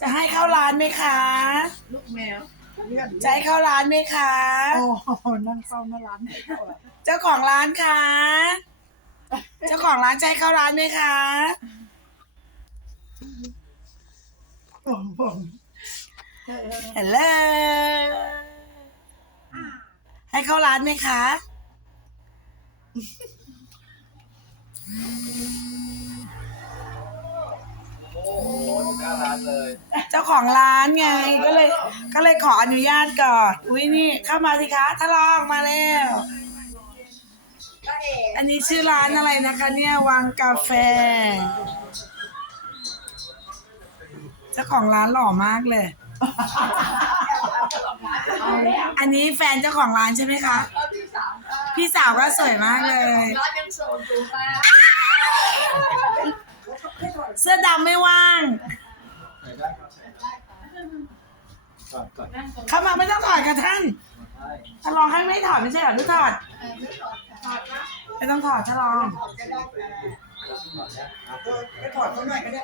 จะให้เข้าร้านไหมคะ ลูกแมวจะให้เข้าร้านไหมคะ โอ้โหนั่งเฝ้าหน้าร้านเจ้าของร้านคะเจ้าของร้านจะให้เข้าร้านไหมคะผมผมฮัลโหลให้เข้าร้านไหมคะ โอ้โห หน้าร้านเลยเจ้าของร้านไงก็เลย ก็เลยขออนุญาตก่อนอุ้ยนี่เข้ามาสิคะทะลองมาแล้วอันนี้ชื่อร้านอะไรนะคะ เนี่ยวังกาแฟ เจ้าของร้านหล่อมากเลย อันนี้แฟนเจ้าของร้านใช่ไหมคะที่สามค่ะพี่สาวก็สวยมากเลย ร้านยังโสดอยู่ค่ะ เสื้อดำไม่ว่าง ได้ครับใส่ได้ก่อนก่อนเข้ามาไม่ต้องถอดค่ะท่านใช่ทะลองให้ไม่ถอดไม่ใช่เหรอหรือถอดถอดนไม่ต้องถอดทะลองถอดจะได้แล้วก่อนนะไปถอดเขาหน่อยก็ได้